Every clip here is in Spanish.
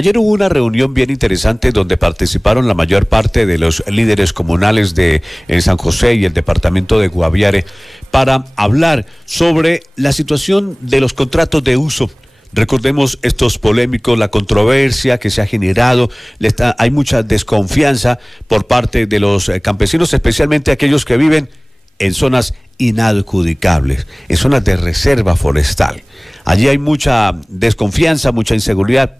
Ayer hubo una reunión bien interesante donde participaron la mayor parte de los líderes comunales en San José y el departamento de Guaviare para hablar sobre la situación de los contratos de uso. Recordemos estos polémicos, la controversia que se ha generado, hay mucha desconfianza por parte de los campesinos, especialmente aquellos que viven en zonas inadjudicables, en zonas de reserva forestal. Allí hay mucha desconfianza, mucha inseguridad,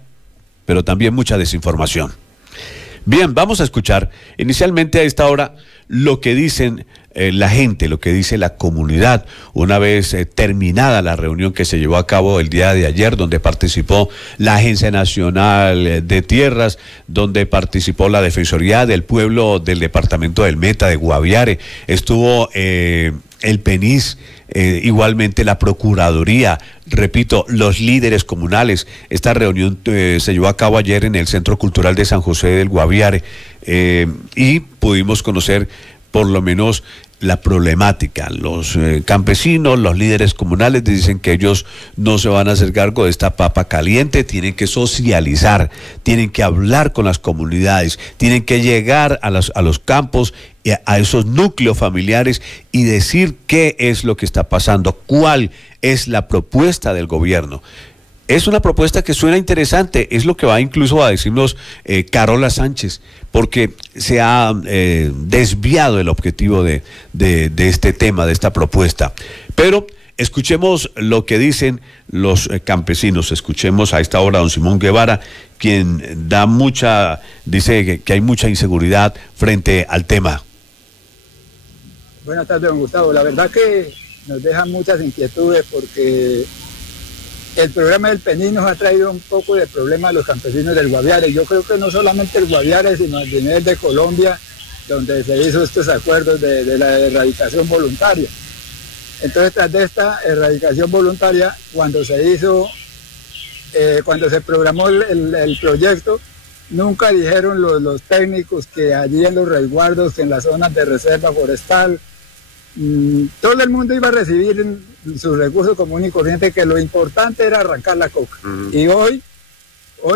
pero también mucha desinformación. Bien, vamos a escuchar inicialmente a esta hora lo que dicen la gente, lo que dice la comunidad, una vez terminada la reunión que se llevó a cabo el día de ayer, donde participó la Agencia Nacional de Tierras, donde participó la Defensoría del Pueblo del departamento del Meta, de Guaviare, estuvo el PENIS, igualmente la Procuraduría, repito, los líderes comunales. Esta reunión se llevó a cabo ayer en el Centro Cultural de San José del Guaviare y pudimos conocer por lo menos la problemática. Los campesinos, los líderes comunales dicen que ellos no se van a hacer cargo de esta papa caliente, tienen que socializar, tienen que hablar con las comunidades, tienen que llegar a los campos, a esos núcleos familiares y decir qué es lo que está pasando, cuál es la propuesta del gobierno. Es una propuesta que suena interesante, es lo que va incluso a decirnos Carola Sánchez, porque se ha desviado el objetivo de este tema, de esta propuesta. Pero escuchemos lo que dicen los campesinos, escuchemos a esta hora a don Simón Guevara, quien dice que hay mucha inseguridad frente al tema. Buenas tardes, don Gustavo. La verdad que nos dejan muchas inquietudes porque el programa del PENIS nos ha traído un poco de problema a los campesinos del Guaviare. Yo creo que no solamente el Guaviare, sino el nivel de Colombia, donde se hizo estos acuerdos de la erradicación voluntaria. Entonces, tras de esta erradicación voluntaria, cuando se programó el proyecto, nunca dijeron los técnicos que allí en los resguardos, en las zonas de reserva forestal, todo el mundo iba a recibir sus recursos común y corriente, que lo importante era arrancar la coca. Y hoy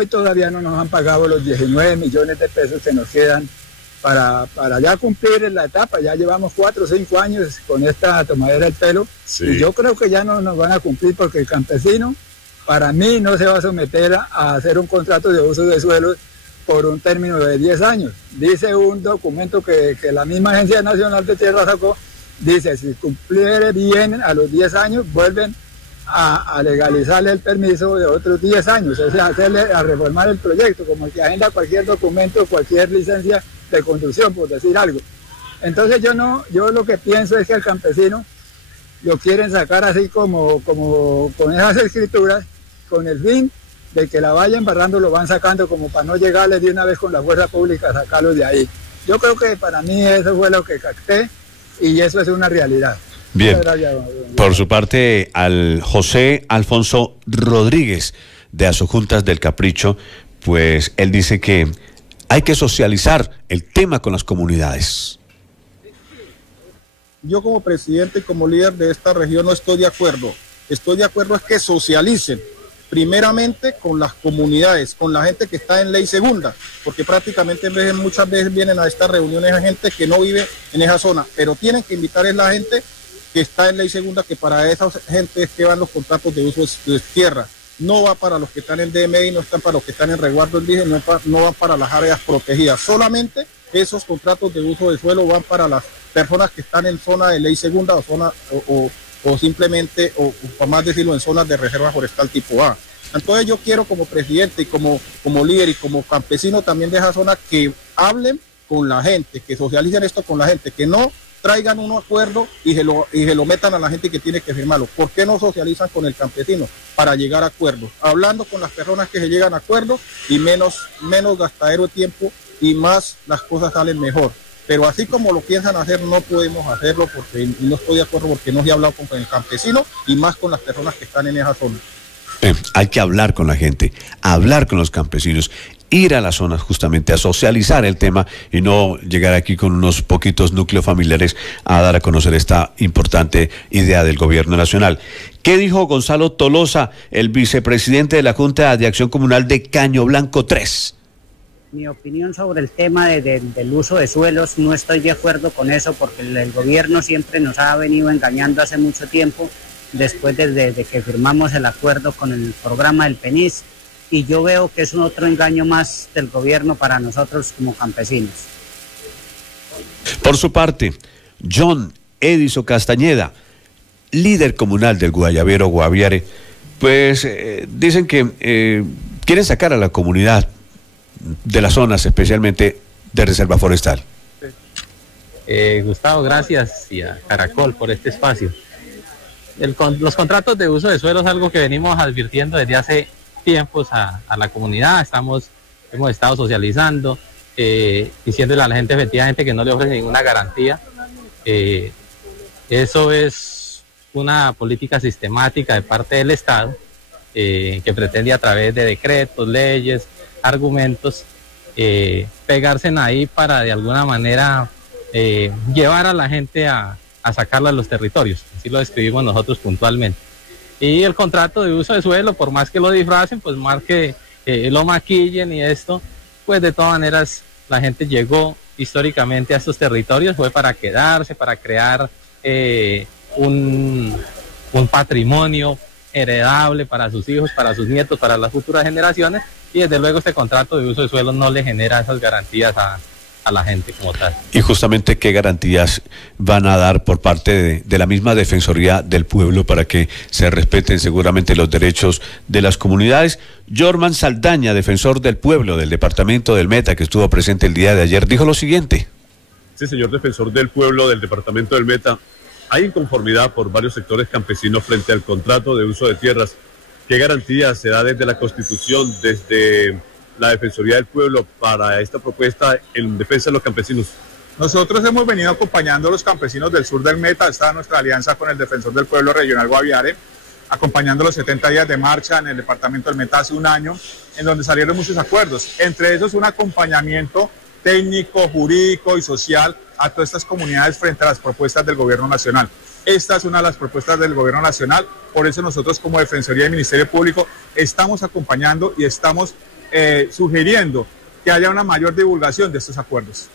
todavía no nos han pagado los 19 millones de pesos que nos quedan para ya cumplir la etapa. Ya llevamos 4 o 5 años con esta tomadera del pelo, sí. Y yo creo que ya no nos van a cumplir, porque el campesino, para mí, no se va a someter a hacer un contrato de uso de suelos por un término de 10 años. Dice un documento que la misma Agencia Nacional de Tierras sacó. Dice, si cumpliere bien a los 10 años, vuelven a legalizarle el permiso de otros 10 años, o sea, a reformar el proyecto, como el que agenda cualquier documento, cualquier licencia de conducción, por decir algo. Entonces yo lo que pienso es que al campesino lo quieren sacar así como con esas escrituras, con el fin de que la vaya embarrando, lo van sacando como para no llegarle de una vez con la fuerza pública a sacarlos de ahí. Yo creo que para mí eso fue lo que capté. Y eso es una realidad. Bien, por su parte, al José Alfonso Rodríguez de Asojuntas del Capricho, pues él dice que hay que socializar el tema con las comunidades. Yo como presidente y como líder de esta región no estoy de acuerdo. Estoy de acuerdo es que socialicen primeramente con las comunidades, con la gente que está en ley segunda, porque prácticamente muchas veces vienen a estas reuniones a gente que no vive en esa zona, pero tienen que invitar a la gente que está en ley segunda, que para esa gente es que van los contratos de uso de tierra. No va para los que están en DMI, no están para los que están en resguardo indígena, no van para las áreas protegidas. Solamente esos contratos de uso de suelo van para las personas que están en zona de ley segunda o simplemente, o para más decirlo, en zonas de reserva forestal tipo A. Entonces yo quiero como presidente y como líder y como campesino también de esa zona que hablen con la gente, que socialicen esto con la gente, que no traigan un acuerdo y se lo metan a la gente que tiene que firmarlo. ¿Por qué no socializan con el campesino? Para llegar a acuerdos, hablando con las personas que se llegan a acuerdos y menos gastadero de tiempo y más las cosas salen mejor. Pero así como lo piensan hacer, no podemos hacerlo, porque no estoy de acuerdo, porque no se ha hablado con el campesino y más con las personas que están en esa zona. Hay que hablar con la gente, hablar con los campesinos, ir a las zonas justamente a socializar el tema y no llegar aquí con unos poquitos núcleos familiares a dar a conocer esta importante idea del gobierno nacional. ¿Qué dijo Gonzalo Tolosa, el vicepresidente de la Junta de Acción Comunal de Caño Blanco 3? Mi opinión sobre el tema del uso de suelos, no estoy de acuerdo con eso porque el gobierno siempre nos ha venido engañando hace mucho tiempo, después desde que firmamos el acuerdo con el programa del PENIS, y yo veo que es un otro engaño más del gobierno para nosotros como campesinos. Por su parte, John Edison Castañeda, líder comunal del Guayabero Guaviare, pues dicen que quieren sacar a la comunidad de las zonas, especialmente de reserva forestal. Gustavo, gracias, y a Caracol por este espacio. Los contratos de uso de suelo es algo que venimos advirtiendo desde hace tiempos a la comunidad. Hemos estado socializando, diciéndole a la gente efectivamente que no le ofrecen ninguna garantía. Eso es una política sistemática de parte del Estado, que pretende a través de decretos, leyes, argumentos, pegarse ahí para de alguna manera llevar a la gente a sacarla de los territorios. Así lo describimos nosotros puntualmente. Y el contrato de uso de suelo, por más que lo disfracen, pues más que lo maquillen y esto, pues de todas maneras la gente llegó históricamente a estos territorios, fue para quedarse, para crear un patrimonio heredable para sus hijos, para sus nietos, para las futuras generaciones, y desde luego este contrato de uso de suelo no le genera esas garantías a la gente como tal. Y justamente, ¿qué garantías van a dar por parte de la misma Defensoría del Pueblo para que se respeten seguramente los derechos de las comunidades? Jorman Saldaña, defensor del pueblo del departamento del Meta, que estuvo presente el día de ayer, dijo lo siguiente. Sí, señor defensor del pueblo del departamento del Meta, hay inconformidad por varios sectores campesinos frente al contrato de uso de tierras. ¿Qué garantías se da desde la Constitución, desde la Defensoría del Pueblo para esta propuesta en defensa de los campesinos? Nosotros hemos venido acompañando a los campesinos del sur del Meta, está nuestra alianza con el Defensor del Pueblo Regional Guaviare, acompañando los 70 días de marcha en el departamento del Meta hace un año, en donde salieron muchos acuerdos, entre esos un acompañamiento técnico, jurídico y social a todas estas comunidades frente a las propuestas del gobierno nacional. Esta es una de las propuestas del gobierno nacional, por eso nosotros como Defensoría del Ministerio Público estamos acompañando y estamos sugiriendo que haya una mayor divulgación de estos acuerdos.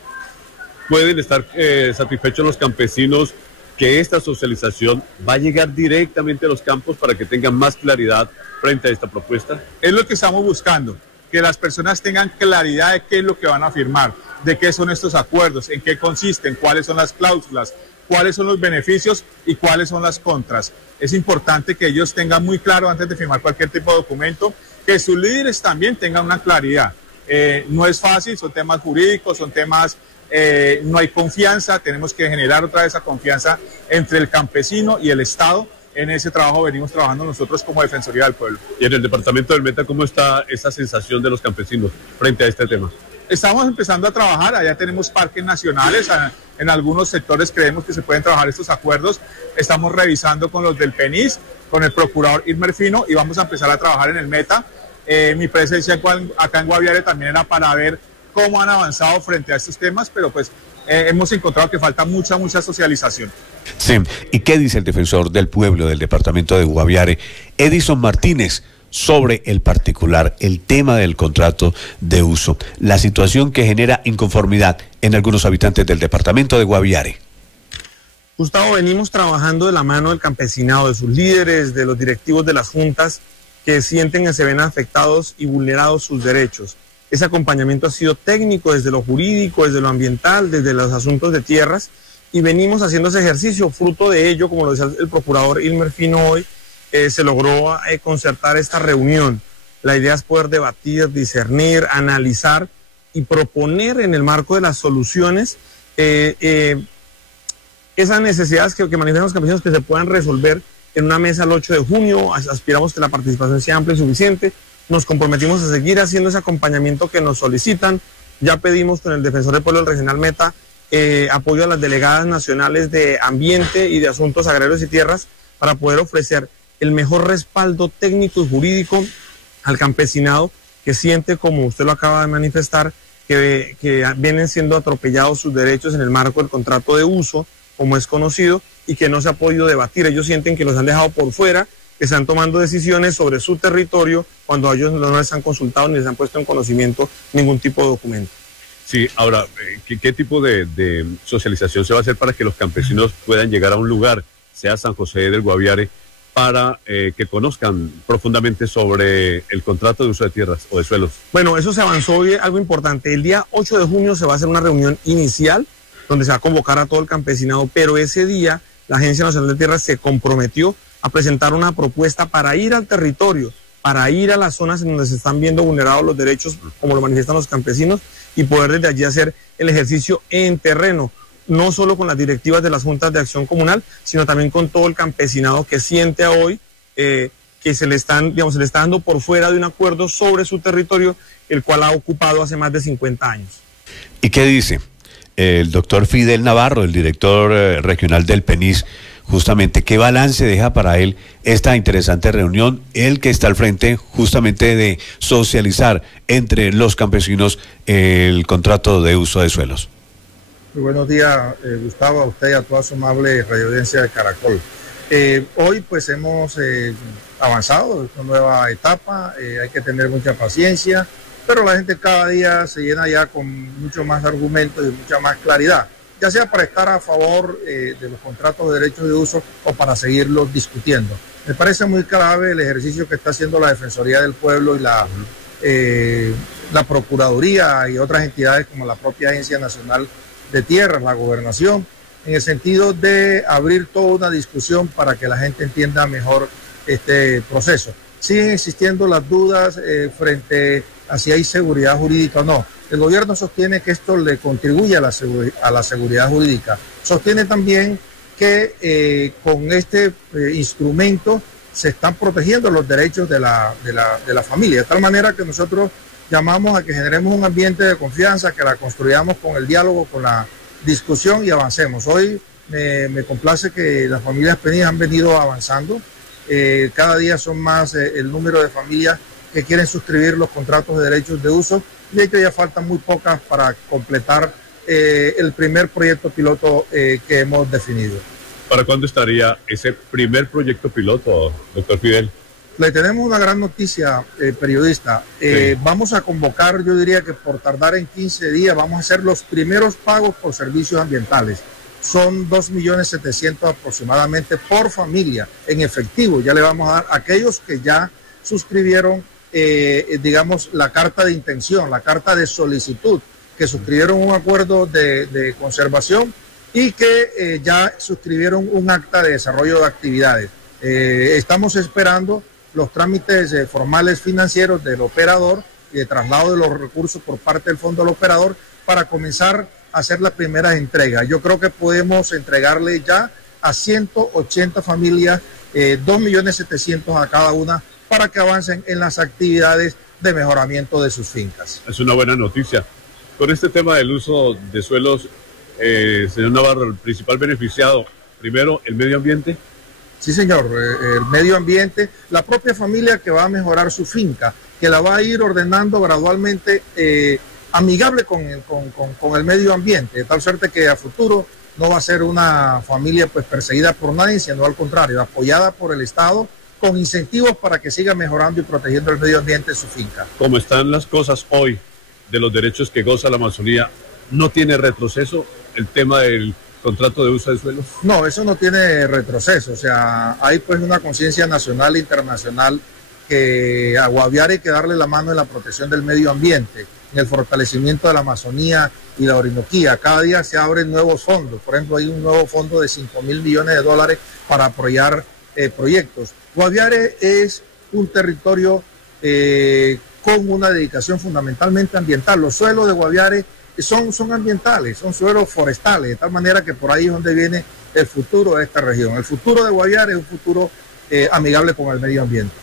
¿Pueden estar satisfechos los campesinos que esta socialización va a llegar directamente a los campos para que tengan más claridad frente a esta propuesta? Es lo que estamos buscando, que las personas tengan claridad de qué es lo que van a firmar, de qué son estos acuerdos, en qué consisten, cuáles son las cláusulas, cuáles son los beneficios y cuáles son las contras. Es importante que ellos tengan muy claro antes de firmar cualquier tipo de documento, que sus líderes también tengan una claridad. No es fácil, son temas jurídicos, son temas, no hay confianza, tenemos que generar otra vez esa confianza entre el campesino y el Estado. En ese trabajo venimos trabajando nosotros como Defensoría del Pueblo. Y en el departamento del Meta, ¿cómo está esa sensación de los campesinos frente a este tema? Estamos empezando a trabajar, allá tenemos parques nacionales, en algunos sectores creemos que se pueden trabajar estos acuerdos, estamos revisando con los del PENIS, con el procurador Ilmer Fino, y vamos a empezar a trabajar en el Meta. Mi presencia acá en Guaviare también era para ver cómo han avanzado frente a estos temas, pero pues hemos encontrado que falta mucha socialización. Sí, ¿y qué dice el defensor del pueblo del departamento de Guaviare, Edison Martínez, sobre el particular, el tema del contrato de uso, la situación que genera inconformidad en algunos habitantes del departamento de Guaviare? Gustavo, venimos trabajando de la mano del campesinado, de sus líderes, de los directivos de las juntas que sienten que se ven afectados y vulnerados sus derechos. Ese acompañamiento ha sido técnico desde lo jurídico, desde lo ambiental, desde los asuntos de tierras, y venimos haciendo ese ejercicio. Fruto de ello, como lo decía el procurador Ilmer Fino hoy, se logró concertar esta reunión. La idea es poder debatir, discernir, analizar y proponer en el marco de las soluciones esas necesidades que manifiestan los campesinos que se puedan resolver en una mesa el 8 de junio. Aspiramos que la participación sea amplia y suficiente. Nos comprometimos a seguir haciendo ese acompañamiento que nos solicitan. Ya pedimos con el Defensor del Pueblo del Regional Meta apoyo a las delegadas nacionales de Ambiente y de Asuntos Agrarios y Tierras para poder ofrecer el mejor respaldo técnico y jurídico al campesinado que siente, como usted lo acaba de manifestar, que vienen siendo atropellados sus derechos en el marco del contrato de uso, como es conocido, y que no se ha podido debatir. Ellos sienten que los han dejado por fuera que están tomando decisiones sobre su territorio cuando a ellos no les han consultado ni les han puesto en conocimiento ningún tipo de documento. Sí, ahora, ¿qué tipo de socialización se va a hacer para que los campesinos puedan llegar a un lugar, sea San José del Guaviare, para que conozcan profundamente sobre el contrato de uso de tierras o de suelos? Bueno, eso se avanzó hoy, algo importante. El día 8 de junio se va a hacer una reunión inicial donde se va a convocar a todo el campesinado, pero ese día la Agencia Nacional de Tierras se comprometió a presentar una propuesta para ir al territorio, para ir a las zonas en donde se están viendo vulnerados los derechos, como lo manifiestan los campesinos, y poder desde allí hacer el ejercicio en terreno, no solo con las directivas de las juntas de acción comunal, sino también con todo el campesinado que siente hoy que se le está dando por fuera de un acuerdo sobre su territorio, el cual ha ocupado hace más de 50 años. ¿Y qué dice el doctor Fidel Navarro, el director regional del PENIS? Justamente, ¿qué balance deja para él esta interesante reunión? Él que está al frente justamente de socializar entre los campesinos el contrato de uso de suelos. Muy buenos días, Gustavo, a usted y a toda su amable radioaudiencia de Caracol. Hoy pues hemos avanzado, es una nueva etapa, hay que tener mucha paciencia, pero la gente cada día se llena ya con mucho más argumentos y mucha más claridad, ya sea para estar a favor de los contratos de derechos de uso o para seguirlos discutiendo. Me parece muy grave el ejercicio que está haciendo la Defensoría del Pueblo y la Procuraduría y otras entidades como la propia Agencia Nacional de Tierras, la Gobernación, en el sentido de abrir toda una discusión para que la gente entienda mejor este proceso. Siguen existiendo las dudas frente a si hay seguridad jurídica o no. El gobierno sostiene que esto le contribuye a la seguridad jurídica. Sostiene también que con este instrumento se están protegiendo los derechos de la familia, de tal manera que nosotros llamamos a que generemos un ambiente de confianza, que la construyamos con el diálogo, con la discusión y avancemos. Hoy me complace que las familias PENIS han venido avanzando. Cada día son más el número de familias que quieren suscribir los contratos de derechos de uso, y de hecho ya faltan muy pocas para completar el primer proyecto piloto que hemos definido. ¿Para cuándo estaría ese primer proyecto piloto, doctor Fidel? Le tenemos una gran noticia, periodista. Sí. Vamos a convocar, yo diría que por tardar en 15 días, vamos a hacer los primeros pagos por servicios ambientales. Son 2.700.000 aproximadamente por familia en efectivo. Ya le vamos a dar a aquellos que ya suscribieron, digamos, la carta de intención, la carta de solicitud, que suscribieron un acuerdo de conservación y que ya suscribieron un acta de desarrollo de actividades. Estamos esperando los trámites formales financieros del operador y de traslado de los recursos por parte del fondo del operador para comenzar a hacer las primeras entregas. Yo creo que podemos entregarle ya a 180 familias 2.700.000 a cada una para que avancen en las actividades de mejoramiento de sus fincas. Es una buena noticia. Con este tema del uso de suelos, señor Navarro, el principal beneficiado, primero, el medio ambiente. Sí, señor, el medio ambiente, la propia familia que va a mejorar su finca, que la va a ir ordenando gradualmente amigable con el medio ambiente, de tal suerte que a futuro no va a ser una familia pues perseguida por nadie, sino al contrario, apoyada por el Estado, con incentivos para que siga mejorando y protegiendo el medio ambiente en su finca. Como están las cosas hoy de los derechos que goza la Amazonía, ¿no tiene retroceso el tema del contrato de uso de suelos? No, eso no tiene retroceso, o sea, hay pues una conciencia nacional e internacional que a Guaviare hay que darle la mano en la protección del medio ambiente, en el fortalecimiento de la Amazonía y la Orinoquía. Cada día se abren nuevos fondos, por ejemplo, hay un nuevo fondo de $5.000 millones para apoyar proyectos. Guaviare es un territorio con una dedicación fundamentalmente ambiental. Los suelos de Guaviare son ambientales, son suelos forestales, de tal manera que por ahí es donde viene el futuro de esta región. El futuro de Guaviare es un futuro amigable con el medio ambiente.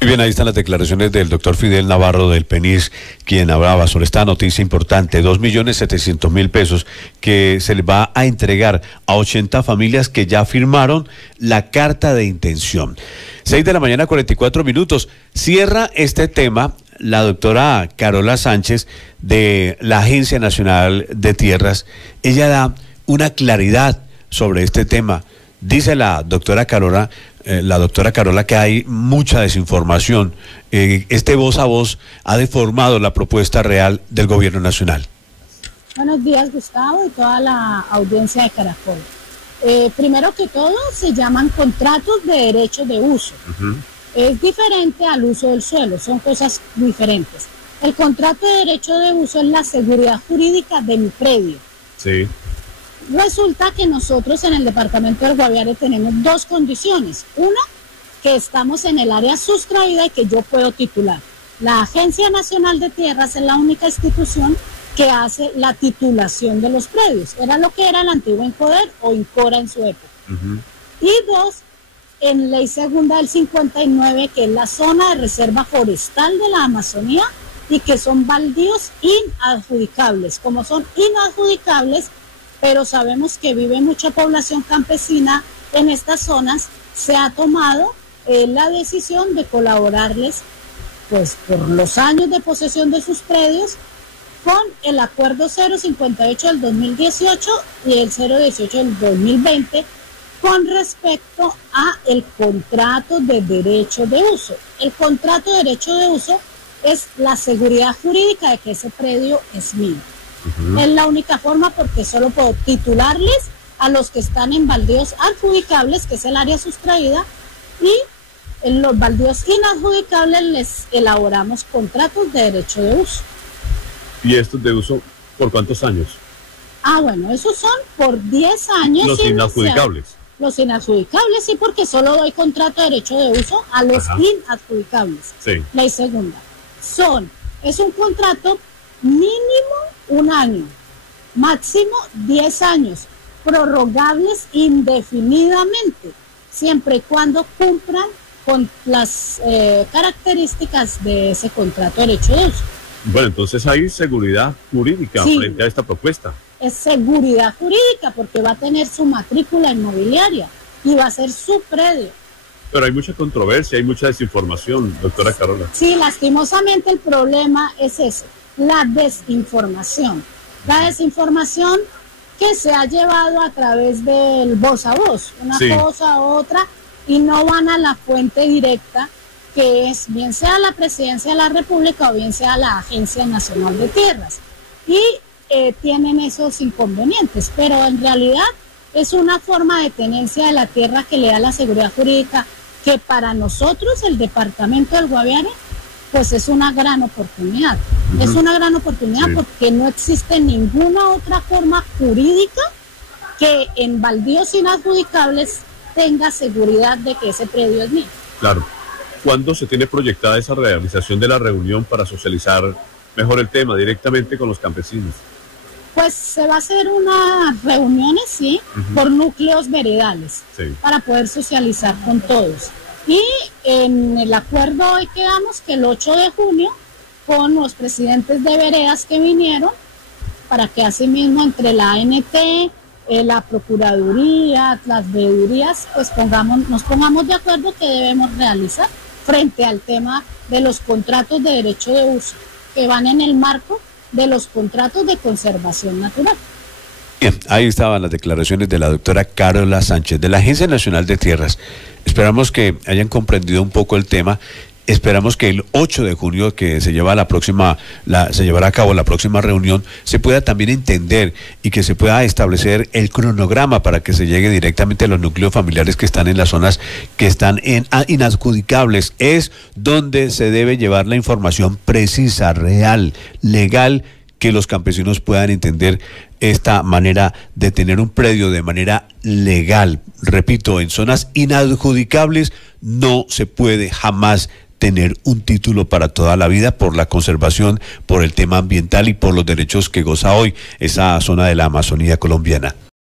Muy bien, ahí están las declaraciones del doctor Fidel Navarro del PENIS, quien hablaba sobre esta noticia importante, 2.700.000 pesos que se le va a entregar a 80 familias que ya firmaron la carta de intención. 6:44 a.m. Cierra este tema la doctora Carola Sánchez de la Agencia Nacional de Tierras. Ella da una claridad sobre este tema. Dice la doctora Carola la doctora Carola, que hay mucha desinformación. Este voz a voz ha deformado la propuesta real del gobierno nacional. Buenos días, Gustavo, y toda la audiencia de Caracol. Primero que todo, se llaman contratos de derecho de uso. Es diferente al uso del suelo, son cosas diferentes. El contrato de derecho de uso es la seguridad jurídica de mi predio. Sí. Resulta que nosotros en el departamento del Guaviare tenemos dos condiciones. Una, que estamos en el área sustraída y que yo puedo titular. La Agencia Nacional de Tierras es la única institución que hace la titulación de los predios. Era lo que era el antiguo INCODER o INCORA en su época. Y dos, en Ley Segunda del 59, que es la zona de reserva forestal de la Amazonía y que son baldíos inadjudicables. Como son inadjudicables, pero sabemos que vive mucha población campesina en estas zonas, se ha tomado la decisión de colaborarles pues por los años de posesión de sus predios con el acuerdo 058 del 2018 y el 018 del 2020 con respecto a el contrato de derecho de uso. El contrato de derecho de uso es la seguridad jurídica de que ese predio es mío. Es la única forma porque solo puedo titularles a los que están en baldíos adjudicables, que es el área sustraída, y en los baldíos inadjudicables les elaboramos contratos de derecho de uso. ¿Y estos de uso por cuántos años? Bueno, esos son por 10 años. Los inadjudicables. Los inadjudicables, sí, porque solo doy contrato de derecho de uso a los inadjudicables. Sí. Ley segunda. Es un contrato mínimo 1 año, máximo 10 años, prorrogables indefinidamente, siempre y cuando cumplan con las características de ese contrato de derecho de uso. Bueno, entonces hay seguridad jurídica frente a esta propuesta. Es seguridad jurídica porque va a tener su matrícula inmobiliaria y va a ser su predio. Pero hay mucha controversia, hay mucha desinformación, doctora Carola. Sí, lastimosamente el problema es ese, la desinformación. La desinformación que se ha llevado a través del voz a voz, una cosa a otra, y no van a la fuente directa, que es bien sea la Presidencia de la República o bien sea la Agencia Nacional de Tierras. Y tienen esos inconvenientes, pero en realidad es una forma de tenencia de la tierra que le da la seguridad jurídica, que para nosotros, el departamento del Guaviare, pues es una gran oportunidad. Es una gran oportunidad porque no existe ninguna otra forma jurídica que en baldíos inadjudicables tenga seguridad de que ese predio es mío. Claro. ¿Cuándo se tiene proyectada esa realización de la reunión para socializar mejor el tema directamente con los campesinos? Pues se va a hacer unas reuniones, sí, por núcleos veredales, para poder socializar con todos. Y en el acuerdo hoy quedamos que el 8 de junio, con los presidentes de veredas que vinieron, para que asimismo entre la ANT, la Procuraduría, las veedurías, pues nos pongamos de acuerdo que debemos realizar frente al tema de los contratos de derecho de uso, que van en el marco de los contratos de conservación natural. Bien, ahí estaban las declaraciones de la doctora Carola Sánchez de la Agencia Nacional de Tierras. Esperamos que hayan comprendido un poco el tema. Esperamos que el 8 de junio, que se llevará a cabo la próxima reunión, se pueda también entender y que se pueda establecer el cronograma para que se llegue directamente a los núcleos familiares que están en las zonas que están en inadjudicables. Es donde se debe llevar la información precisa, real, legal, que los campesinos puedan entender esta manera de tener un predio de manera legal. Repito, en zonas inadjudicables no se puede jamás tener un título para toda la vida por la conservación, por el tema ambiental y por los derechos que goza hoy esa zona de la Amazonía colombiana.